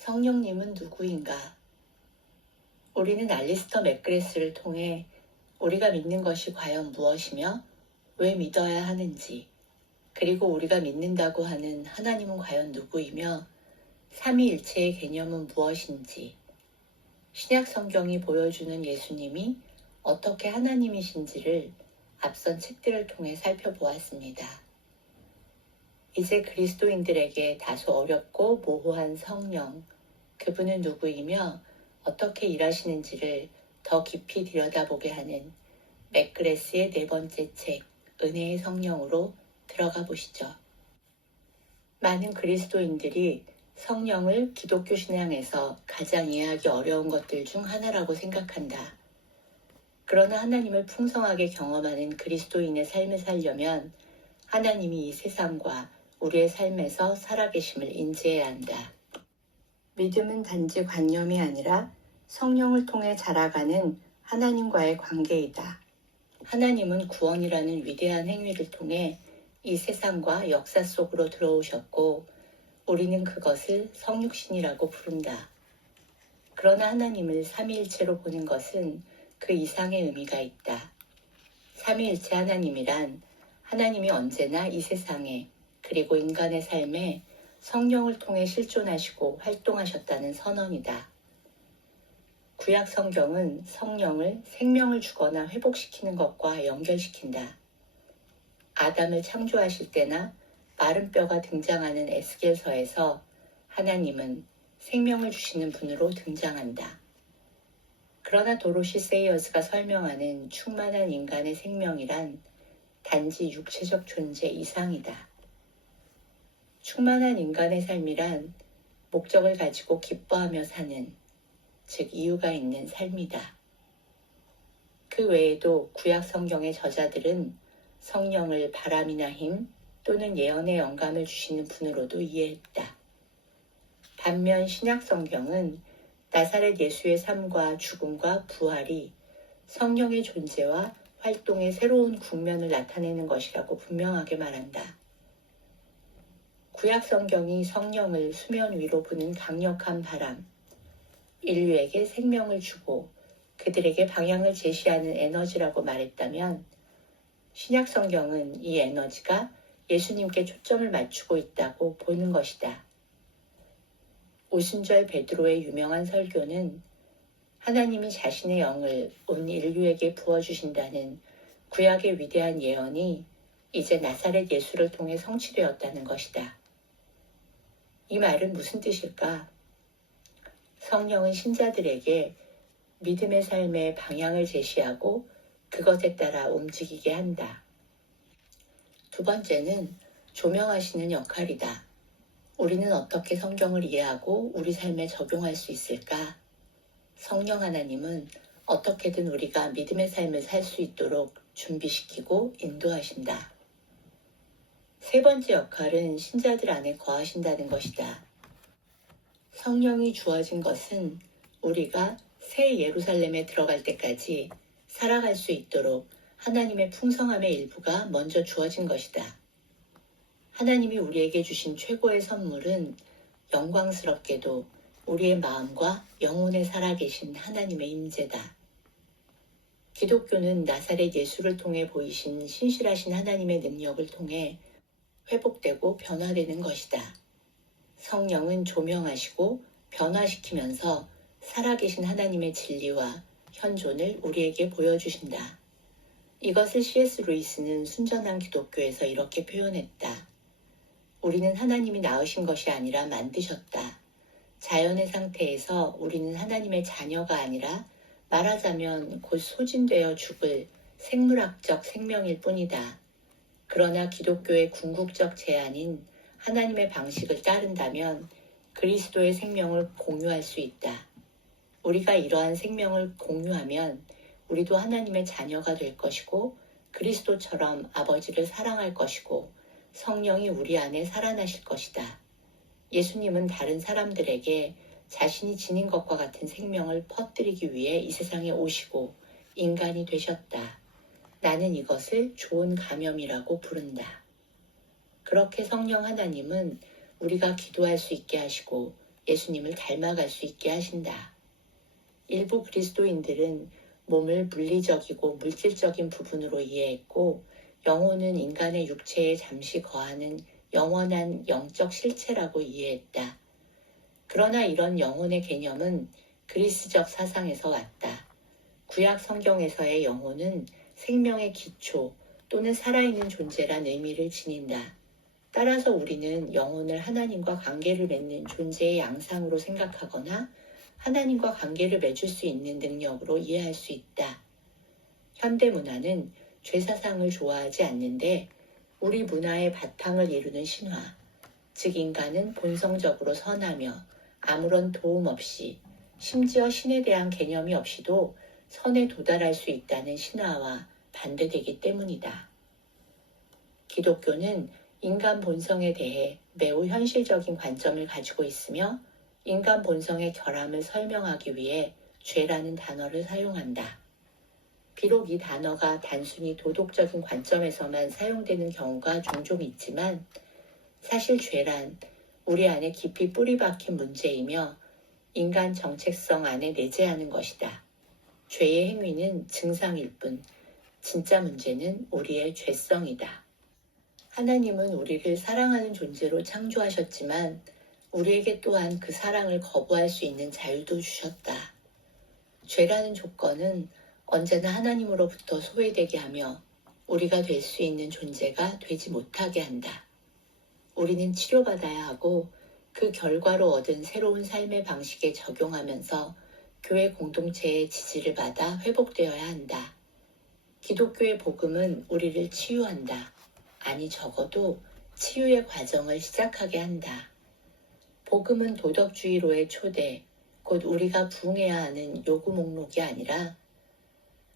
성령님은 누구인가? 우리는 알리스터 맥그레스를 통해 우리가 믿는 것이 과연 무엇이며 왜 믿어야 하는지, 그리고 우리가 믿는다고 하는 하나님은 과연 누구이며 삼위일체의 개념은 무엇인지, 신약 성경이 보여주는 예수님이 어떻게 하나님이신지를 앞선 책들을 통해 살펴보았습니다. 이제 그리스도인들에게 다소 어렵고 모호한 성령, 그분은 누구이며 어떻게 일하시는지를 더 깊이 들여다보게 하는 맥그레스의 네 번째 책, 은혜의 성령으로 들어가 보시죠. 많은 그리스도인들이 성령을 기독교 신앙에서 가장 이해하기 어려운 것들 중 하나라고 생각한다. 그러나 하나님을 풍성하게 경험하는 그리스도인의 삶을 살려면 하나님이 이 세상과 우리의 삶에서 살아계심을 인지해야 한다. 믿음은 단지 관념이 아니라 성령을 통해 자라가는 하나님과의 관계이다. 하나님은 구원이라는 위대한 행위를 통해 이 세상과 역사 속으로 들어오셨고 우리는 그것을 성육신이라고 부른다. 그러나 하나님을 삼위일체로 보는 것은 그 이상의 의미가 있다. 삼위일체 하나님이란 하나님이 언제나 이 세상에 그리고 인간의 삶에 성령을 통해 실존하시고 활동하셨다는 선언이다. 구약 성경은 성령을 생명을 주거나 회복시키는 것과 연결시킨다. 아담을 창조하실 때나 마른 뼈가 등장하는 에스겔서에서 하나님은 생명을 주시는 분으로 등장한다. 그러나 도로시 세이어스가 설명하는 충만한 인간의 생명이란 단지 육체적 존재 이상이다. 충만한 인간의 삶이란 목적을 가지고 기뻐하며 사는, 즉 이유가 있는 삶이다. 그 외에도 구약 성경의 저자들은 성령을 바람이나 힘 또는 예언의 영감을 주시는 분으로도 이해했다. 반면 신약 성경은 나사렛 예수의 삶과 죽음과 부활이 성령의 존재와 활동의 새로운 국면을 나타내는 것이라고 분명하게 말한다. 구약 성경이 성령을 수면 위로 부는 강력한 바람, 인류에게 생명을 주고 그들에게 방향을 제시하는 에너지라고 말했다면 신약 성경은 이 에너지가 예수님께 초점을 맞추고 있다고 보는 것이다. 오순절 베드로의 유명한 설교는 하나님이 자신의 영을 온 인류에게 부어주신다는 구약의 위대한 예언이 이제 나사렛 예수를 통해 성취되었다는 것이다. 이 말은 무슨 뜻일까? 성령은 신자들에게 믿음의 삶의 방향을 제시하고 그것에 따라 움직이게 한다. 두 번째는 조명하시는 역할이다. 우리는 어떻게 성경을 이해하고 우리 삶에 적용할 수 있을까? 성령 하나님은 어떻게든 우리가 믿음의 삶을 살 수 있도록 준비시키고 인도하신다. 세 번째 역할은 신자들 안에 거하신다는 것이다. 성령이 주어진 것은 우리가 새 예루살렘에 들어갈 때까지 살아갈 수 있도록 하나님의 풍성함의 일부가 먼저 주어진 것이다. 하나님이 우리에게 주신 최고의 선물은 영광스럽게도 우리의 마음과 영혼에 살아계신 하나님의 임재다. 기독교는 나사렛 예수를 통해 보이신 신실하신 하나님의 능력을 통해 회복되고 변화되는 것이다. 성령은 조명하시고 변화시키면서 살아계신 하나님의 진리와 현존을 우리에게 보여주신다. 이것을 C.S. 루이스는 순전한 기독교에서 이렇게 표현했다. 우리는 하나님이 낳으신 것이 아니라 만드셨다. 자연의 상태에서 우리는 하나님의 자녀가 아니라 말하자면 곧 소진되어 죽을 생물학적 생명일 뿐이다. 그러나 기독교의 궁극적 제안인 하나님의 방식을 따른다면 그리스도의 생명을 공유할 수 있다. 우리가 이러한 생명을 공유하면 우리도 하나님의 자녀가 될 것이고 그리스도처럼 아버지를 사랑할 것이고 성령이 우리 안에 살아나실 것이다. 예수님은 다른 사람들에게 자신이 지닌 것과 같은 생명을 퍼뜨리기 위해 이 세상에 오시고 인간이 되셨다. 나는 이것을 좋은 감염이라고 부른다. 그렇게 성령 하나님은 우리가 기도할 수 있게 하시고 예수님을 닮아갈 수 있게 하신다. 일부 그리스도인들은 몸을 물리적이고 물질적인 부분으로 이해했고 영혼은 인간의 육체에 잠시 거하는 영원한 영적 실체라고 이해했다. 그러나 이런 영혼의 개념은 그리스적 사상에서 왔다. 구약 성경에서의 영혼은 생명의 기초 또는 살아있는 존재란 의미를 지닌다. 따라서 우리는 영혼을 하나님과 관계를 맺는 존재의 양상으로 생각하거나 하나님과 관계를 맺을 수 있는 능력으로 이해할 수 있다. 현대 문화는 죄사상을 좋아하지 않는데 우리 문화의 바탕을 이루는 신화, 즉 인간은 본성적으로 선하며 아무런 도움 없이 심지어 신에 대한 개념이 없이도 선에 도달할 수 있다는 신화와 반대되기 때문이다. 기독교는 인간 본성에 대해 매우 현실적인 관점을 가지고 있으며 인간 본성의 결함을 설명하기 위해 죄라는 단어를 사용한다. 비록 이 단어가 단순히 도덕적인 관점에서만 사용되는 경우가 종종 있지만 사실 죄란 우리 안에 깊이 뿌리 박힌 문제이며 인간 정체성 안에 내재하는 것이다. 죄의 행위는 증상일 뿐 진짜 문제는 우리의 죄성이다. 하나님은 우리를 사랑하는 존재로 창조하셨지만 우리에게 또한 그 사랑을 거부할 수 있는 자유도 주셨다. 죄라는 조건은 언제나 하나님으로부터 소외되게 하며 우리가 될 수 있는 존재가 되지 못하게 한다. 우리는 치료받아야 하고 그 결과로 얻은 새로운 삶의 방식에 적용하면서 교회 공동체의 지지를 받아 회복되어야 한다. 기독교의 복음은 우리를 치유한다. 아니 적어도 치유의 과정을 시작하게 한다. 복음은 도덕주의로의 초대, 곧 우리가 부응해야 하는 요구 목록이 아니라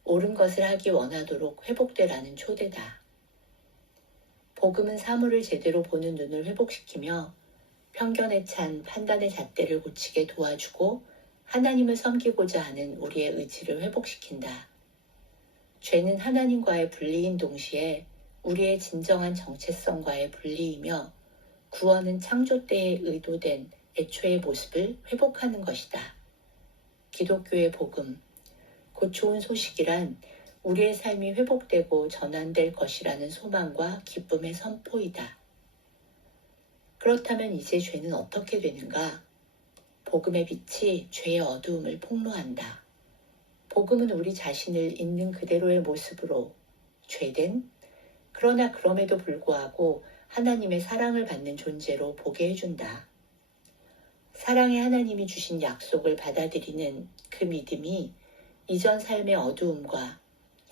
옳은 것을 하기 원하도록 회복되라는 초대다. 복음은 사물을 제대로 보는 눈을 회복시키며 편견에 찬 판단의 잣대를 고치게 도와주고 하나님을 섬기고자 하는 우리의 의지를 회복시킨다. 죄는 하나님과의 분리인 동시에 우리의 진정한 정체성과의 분리이며 구원은 창조 때에 의도된 애초의 모습을 회복하는 것이다. 기독교의 복음, 곧 좋은 소식이란 우리의 삶이 회복되고 전환될 것이라는 소망과 기쁨의 선포이다. 그렇다면 이제 죄는 어떻게 되는가? 복음의 빛이 죄의 어두움을 폭로한다. 복음은 우리 자신을 있는 그대로의 모습으로 죄된, 그러나 그럼에도 불구하고 하나님의 사랑을 받는 존재로 보게 해준다. 사랑의 하나님이 주신 약속을 받아들이는 그 믿음이 이전 삶의 어두움과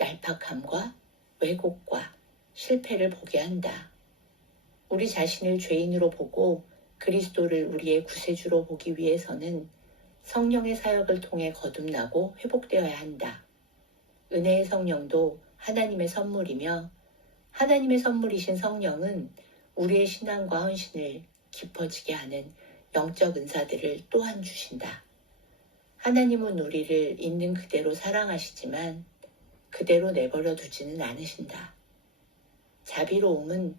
얄팍함과 왜곡과 실패를 보게 한다. 우리 자신을 죄인으로 보고 그리스도를 우리의 구세주로 보기 위해서는 성령의 사역을 통해 거듭나고 회복되어야 한다. 은혜의 성령도 하나님의 선물이며 하나님의 선물이신 성령은 우리의 신앙과 헌신을 깊어지게 하는 영적 은사들을 또한 주신다. 하나님은 우리를 있는 그대로 사랑하시지만 그대로 내버려 두지는 않으신다. 자비로움은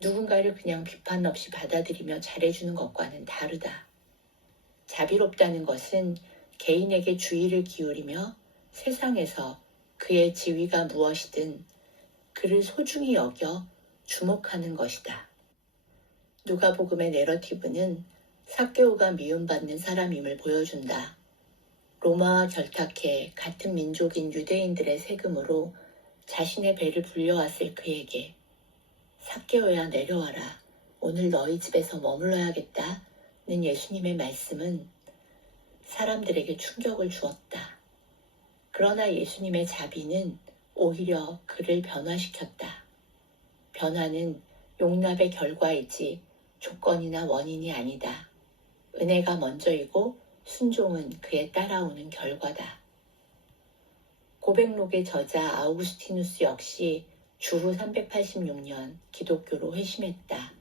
누군가를 그냥 비판 없이 받아들이며 잘해주는 것과는 다르다. 자비롭다는 것은 개인에게 주의를 기울이며 세상에서 그의 지위가 무엇이든 그를 소중히 여겨 주목하는 것이다. 누가복음의 내러티브는 삭개오가 미움받는 사람임을 보여준다. 로마와 결탁해 같은 민족인 유대인들의 세금으로 자신의 배를 불려왔을 그에게 삭개오야 내려와라. 오늘 너희 집에서 머물러야겠다는 예수님의 말씀은 사람들에게 충격을 주었다. 그러나 예수님의 자비는 오히려 그를 변화시켰다. 변화는 용납의 결과이지 조건이나 원인이 아니다. 은혜가 먼저이고 순종은 그에 따라오는 결과다. 고백록의 저자 아우구스티누스 역시 주후 386년 기독교로 회심했다.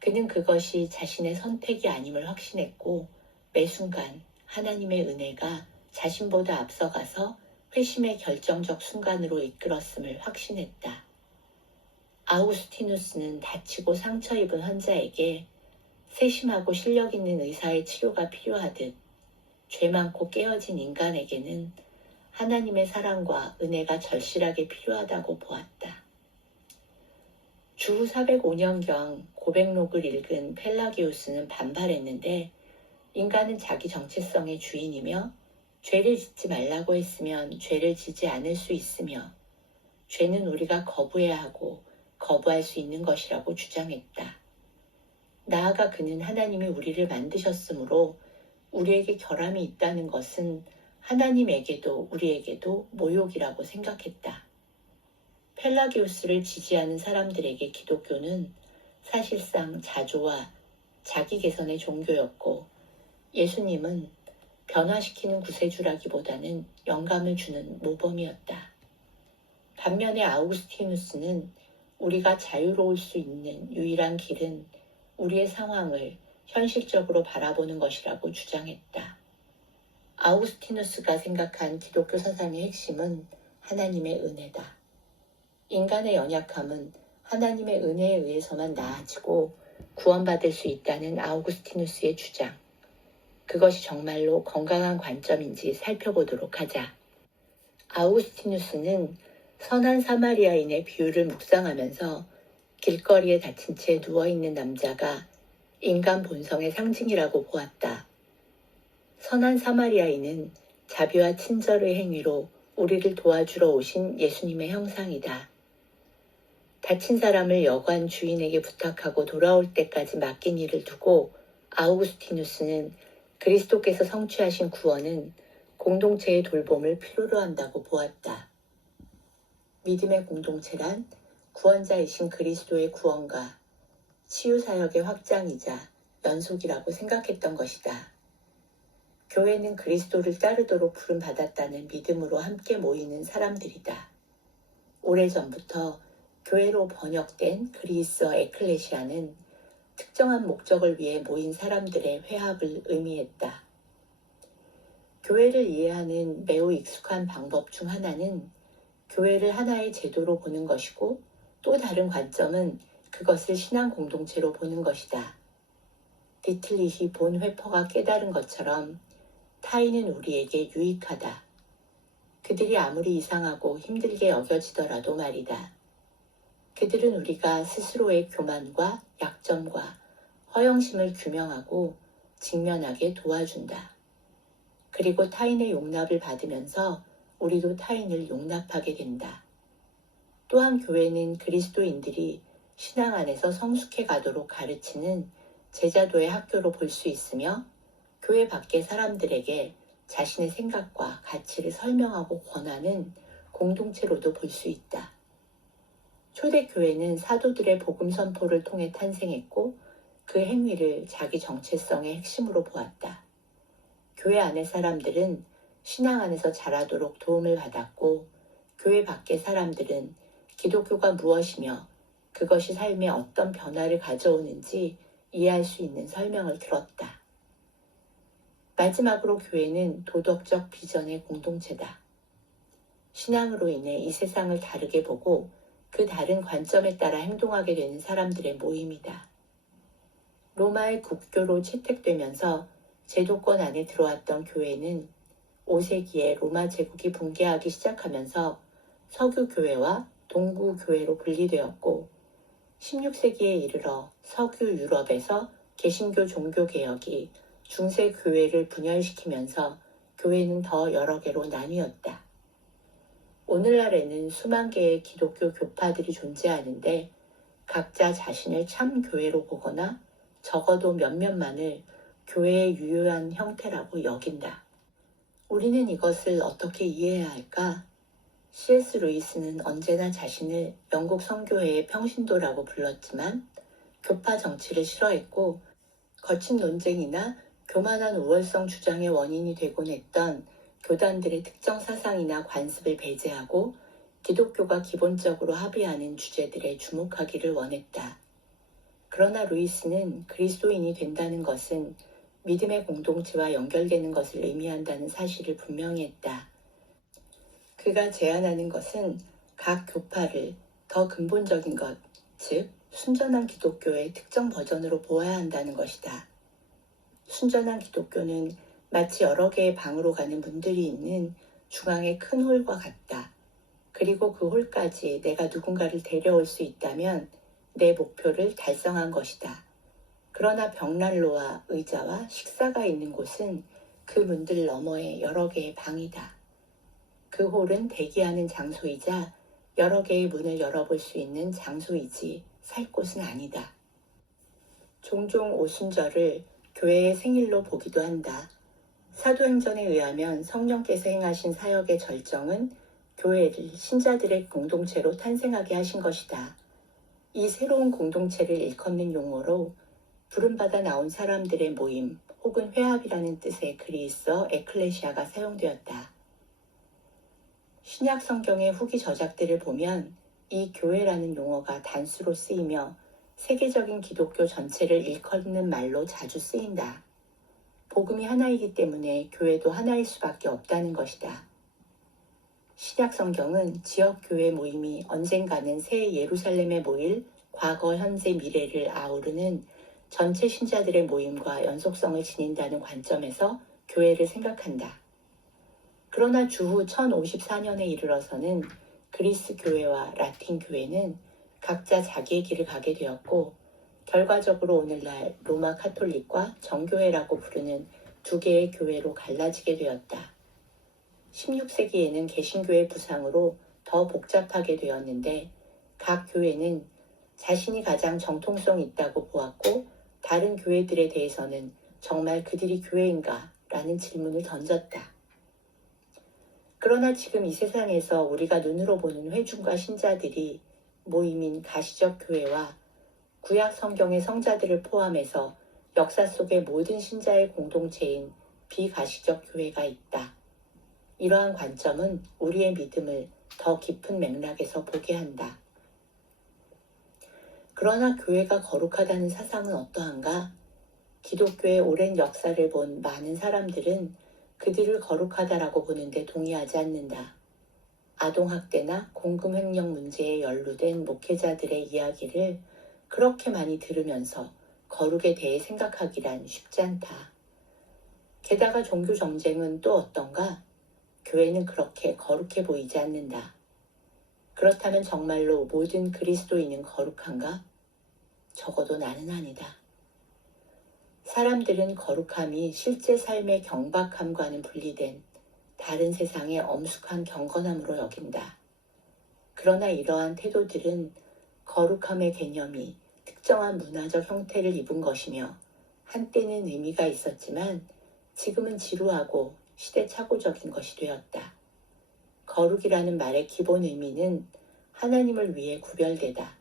그는 그것이 자신의 선택이 아님을 확신했고 매 순간 하나님의 은혜가 자신보다 앞서가서 회심의 결정적 순간으로 이끌었음을 확신했다. 아우구스티누스는 다치고 상처 입은 환자에게 세심하고 실력 있는 의사의 치료가 필요하듯 죄 많고 깨어진 인간에게는 하나님의 사랑과 은혜가 절실하게 필요하다고 보았다. 주 405년경 고백록을 읽은 펠라기우스는 반발했는데 인간은 자기 정체성의 주인이며 죄를 짓지 말라고 했으면 죄를 지지 않을 수 있으며 죄는 우리가 거부해야 하고 거부할 수 있는 것이라고 주장했다. 나아가 그는 하나님이 우리를 만드셨으므로 우리에게 결함이 있다는 것은 하나님에게도 우리에게도 모욕이라고 생각했다. 펠라기우스를 지지하는 사람들에게 기독교는 사실상 자조와 자기 개선의 종교였고 예수님은 변화시키는 구세주라기보다는 영감을 주는 모범이었다. 반면에 아우구스티누스는 우리가 자유로울 수 있는 유일한 길은 우리의 상황을 현실적으로 바라보는 것이라고 주장했다. 아우구스티누스가 생각한 기독교 사상의 핵심은 하나님의 은혜다. 인간의 연약함은 하나님의 은혜에 의해서만 나아지고 구원받을 수 있다는 아우구스티누스의 주장. 그것이 정말로 건강한 관점인지 살펴보도록 하자. 아우구스티누스는 선한 사마리아인의 비유를 묵상하면서 길거리에 다친 채 누워있는 남자가 인간 본성의 상징이라고 보았다. 선한 사마리아인은 자비와 친절의 행위로 우리를 도와주러 오신 예수님의 형상이다. 다친 사람을 여관 주인에게 부탁하고 돌아올 때까지 맡긴 일을 두고 아우구스티누스는 그리스도께서 성취하신 구원은 공동체의 돌봄을 필요로 한다고 보았다. 믿음의 공동체란 구원자이신 그리스도의 구원과 치유사역의 확장이자 연속이라고 생각했던 것이다. 교회는 그리스도를 따르도록 부름받았다는 믿음으로 함께 모이는 사람들이다. 오래전부터 교회로 번역된 그리스어 에클레시아는 특정한 목적을 위해 모인 사람들의 회합을 의미했다. 교회를 이해하는 매우 익숙한 방법 중 하나는 교회를 하나의 제도로 보는 것이고 또 다른 관점은 그것을 신앙 공동체로 보는 것이다. 디틀리히 본 회퍼가 깨달은 것처럼 타인은 우리에게 유익하다. 그들이 아무리 이상하고 힘들게 여겨지더라도 말이다. 그들은 우리가 스스로의 교만과 약점과 허영심을 규명하고 직면하게 도와준다. 그리고 타인의 용납을 받으면서 우리도 타인을 용납하게 된다. 또한 교회는 그리스도인들이 신앙 안에서 성숙해 가도록 가르치는 제자도의 학교로 볼 수 있으며 교회 밖의 사람들에게 자신의 생각과 가치를 설명하고 권하는 공동체로도 볼 수 있다. 초대교회는 사도들의 복음 선포를 통해 탄생했고 그 행위를 자기 정체성의 핵심으로 보았다. 교회 안의 사람들은 신앙 안에서 자라도록 도움을 받았고 교회 밖의 사람들은 기독교가 무엇이며 그것이 삶에 어떤 변화를 가져오는지 이해할 수 있는 설명을 들었다. 마지막으로 교회는 도덕적 비전의 공동체다. 신앙으로 인해 이 세상을 다르게 보고 그 다른 관점에 따라 행동하게 되는 사람들의 모임이다. 로마의 국교로 채택되면서 제도권 안에 들어왔던 교회는 5세기에 로마 제국이 붕괴하기 시작하면서 서구교회와 동구교회로 분리되었고 16세기에 이르러 석유 유럽에서 개신교 종교개혁이 중세교회를 분열시키면서 교회는 더 여러 개로 나뉘었다. 오늘날에는 수만 개의 기독교 교파들이 존재하는데 각자 자신을 참 교회로 보거나 적어도 몇몇만을 교회의 유효한 형태라고 여긴다. 우리는 이것을 어떻게 이해해야 할까? C.S. 루이스는 언제나 자신을 영국 선교회의 평신도라고 불렀지만 교파 정치를 싫어했고 거친 논쟁이나 교만한 우월성 주장의 원인이 되곤 했던 교단들의 특정 사상이나 관습을 배제하고 기독교가 기본적으로 합의하는 주제들에 주목하기를 원했다. 그러나 루이스는 그리스도인이 된다는 것은 믿음의 공동체와 연결되는 것을 의미한다는 사실을 분명히 했다. 그가 제안하는 것은 각 교파를 더 근본적인 것, 즉 순전한 기독교의 특정 버전으로 보아야 한다는 것이다. 순전한 기독교는 마치 여러 개의 방으로 가는 문들이 있는 중앙의 큰 홀과 같다. 그리고 그 홀까지 내가 누군가를 데려올 수 있다면 내 목표를 달성한 것이다. 그러나 벽난로와 의자와 식사가 있는 곳은 그 문들 너머의 여러 개의 방이다. 그 홀은 대기하는 장소이자 여러 개의 문을 열어볼 수 있는 장소이지 살 곳은 아니다. 종종 오순절을 교회의 생일로 보기도 한다. 사도행전에 의하면 성령께서 행하신 사역의 절정은 교회를 신자들의 공동체로 탄생하게 하신 것이다. 이 새로운 공동체를 일컫는 용어로 부름받아 나온 사람들의 모임 혹은 회합이라는 뜻의 그리스어 에클레시아가 사용되었다. 신약 성경의 후기 저작들을 보면 이 교회라는 용어가 단수로 쓰이며 세계적인 기독교 전체를 일컫는 말로 자주 쓰인다. 복음이 하나이기 때문에 교회도 하나일 수밖에 없다는 것이다. 신약 성경은 지역 교회 모임이 언젠가는 새 예루살렘에 모일 과거, 현재, 미래를 아우르는 전체 신자들의 모임과 연속성을 지닌다는 관점에서 교회를 생각한다. 그러나 주후 1054년에 이르러서는 그리스 교회와 라틴 교회는 각자 자기의 길을 가게 되었고 결과적으로 오늘날 로마 카톨릭과 정교회라고 부르는 두 개의 교회로 갈라지게 되었다. 16세기에는 개신교의 부상으로 더 복잡하게 되었는데 각 교회는 자신이 가장 정통성 있다고 보았고 다른 교회들에 대해서는 정말 그들이 교회인가? 라는 질문을 던졌다. 그러나 지금 이 세상에서 우리가 눈으로 보는 회중과 신자들이 모임인 가시적 교회와 구약 성경의 성자들을 포함해서 역사 속의 모든 신자의 공동체인 비가시적 교회가 있다. 이러한 관점은 우리의 믿음을 더 깊은 맥락에서 보게 한다. 그러나 교회가 거룩하다는 사상은 어떠한가? 기독교의 오랜 역사를 본 많은 사람들은 그들을 거룩하다라고 보는데 동의하지 않는다. 아동학대나 공금횡령 문제에 연루된 목회자들의 이야기를 그렇게 많이 들으면서 거룩에 대해 생각하기란 쉽지 않다. 게다가 종교 정쟁은 또 어떤가? 교회는 그렇게 거룩해 보이지 않는다. 그렇다면 정말로 모든 그리스도인은 거룩한가? 적어도 나는 아니다. 사람들은 거룩함이 실제 삶의 경박함과는 분리된 다른 세상의 엄숙한 경건함으로 여긴다. 그러나 이러한 태도들은 거룩함의 개념이 특정한 문화적 형태를 입은 것이며 한때는 의미가 있었지만 지금은 지루하고 시대착오적인 것이 되었다. 거룩이라는 말의 기본 의미는 하나님을 위해 구별되다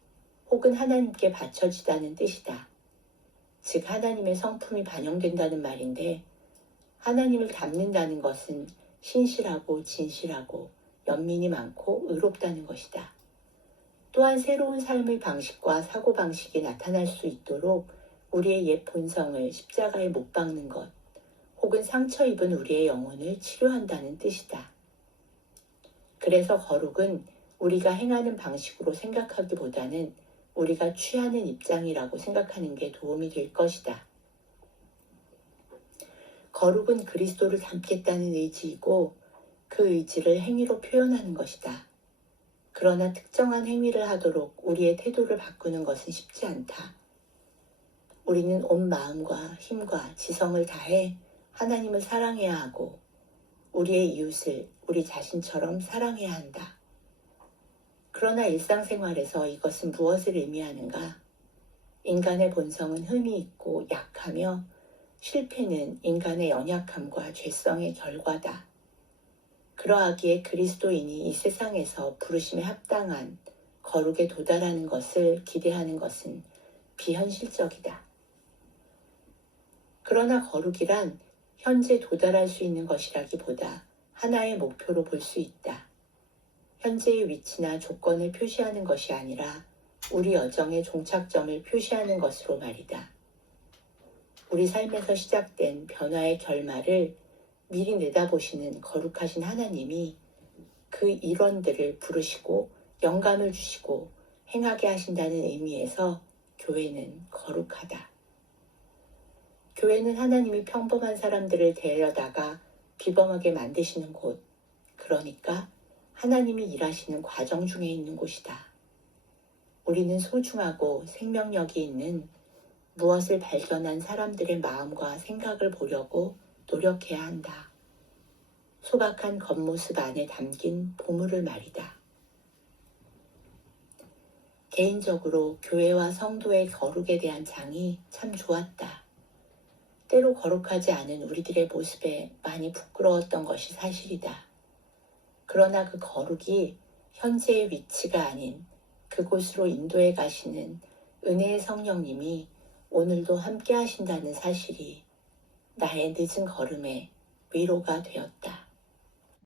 혹은 하나님께 바쳐지다는 뜻이다. 즉 하나님의 성품이 반영된다는 말인데 하나님을 닮는다는 것은 신실하고 진실하고 연민이 많고 의롭다는 것이다. 또한 새로운 삶의 방식과 사고방식이 나타날 수 있도록 우리의 옛 본성을 십자가에 못 박는 것 혹은 상처 입은 우리의 영혼을 치료한다는 뜻이다. 그래서 거룩은 우리가 행하는 방식으로 생각하기보다는 우리가 취하는 입장이라고 생각하는 게 도움이 될 것이다. 거룩은 그리스도를 닮겠다는 의지이고 그 의지를 행위로 표현하는 것이다. 그러나 특정한 행위를 하도록 우리의 태도를 바꾸는 것은 쉽지 않다. 우리는 온 마음과 힘과 지성을 다해 하나님을 사랑해야 하고 우리의 이웃을 우리 자신처럼 사랑해야 한다. 그러나 일상생활에서 이것은 무엇을 의미하는가? 인간의 본성은 흠이 있고 약하며 실패는 인간의 연약함과 죄성의 결과다. 그러하기에 그리스도인이 이 세상에서 부르심에 합당한 거룩에 도달하는 것을 기대하는 것은 비현실적이다. 그러나 거룩이란 현재 도달할 수 있는 것이라기보다 하나의 목표로 볼 수 있다. 현재의 위치나 조건을 표시하는 것이 아니라 우리 여정의 종착점을 표시하는 것으로 말이다. 우리 삶에서 시작된 변화의 결말을 미리 내다보시는 거룩하신 하나님이 그 일원들을 부르시고 영감을 주시고 행하게 하신다는 의미에서 교회는 거룩하다. 교회는 하나님이 평범한 사람들을 데려다가 비범하게 만드시는 곳, 그러니까 하나님이 일하시는 과정 중에 있는 곳이다. 우리는 소중하고 생명력이 있는 무엇을 발견한 사람들의 마음과 생각을 보려고 노력해야 한다. 소박한 겉모습 안에 담긴 보물을 말이다. 개인적으로 교회와 성도의 거룩에 대한 장이 참 좋았다. 때로 거룩하지 않은 우리들의 모습에 많이 부끄러웠던 것이 사실이다. 그러나 그 거룩이 현재의 위치가 아닌 그곳으로 인도해 가시는 은혜의 성령님이 오늘도 함께 하신다는 사실이 나의 늦은 걸음에 위로가 되었다.